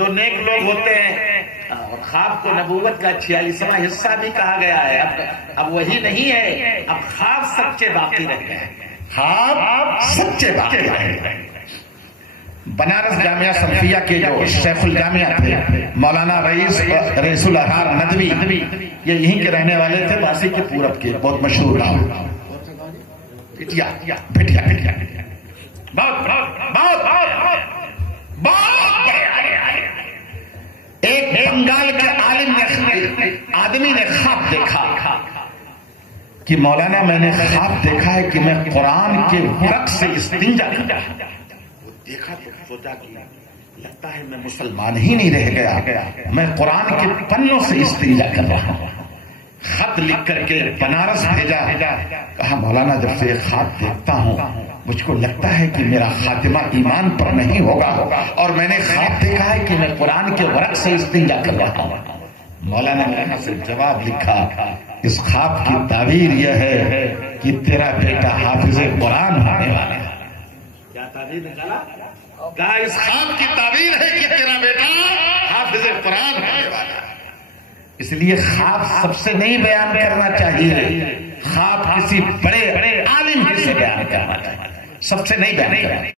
جو نیک لوگ ہوتے ہیں، اور خواب کو نبوت کا 46واں حصہ بھی کہا گیا ہے. اب وہی نہیں ہے، اب خواب سچے باقی رہ گئے. خواب سچے باقی رہ گئے. بنارس جامعہ سلفیہ کے جو شیخ الجامعہ تھے مولانا رئیس الہار ندوی، یہ یہیں کے رہنے والے تھے، واسی کے پورب کے، بہت مشہور نام. بھٹیا ایک بنگال کے آدمی نے خواب دیکھا کہ مولانا میں نے خواب دیکھا ہے کہ میں قرآن کے ورق سے استنجا کرتا ہوں. وہ دیکھا تو سوچا کہ لگتا ہے میں مسلمان ہی نہیں رہ گیا، میں قرآن کے پنوں سے استنجا کر رہا ہوں. خط لکھ کر کے بنارس بھیجا، کہا مولانا جب سے یہ خواب دیکھتا ہوں مجھ کو لگتا ہے کہ میرا خاتمہ ایمان پر نہیں ہوگا، اور میں نے خواب دیکھا ہے کہ میں قرآن کے ورق سے استنجا کر رہا ہوں. مولانا نے یہاں سے جواب لکھا، اس خواب کی تعبیر یہ ہے کہ تیرا بیٹا حافظ قرآن ہونے والا ہے. کیا تعبیر نکالا؟ کہا اس خواب کی تعبیر ہے کہ تیرا بیٹا حافظ قرآن ہونے والا ہے. اس لیے خواب سب سے نہیں بیان کرنا چاہیے، خواب کسی بڑے عالم سے بیان کرنا چاہیے، سب سے نہیں بیان کرنا.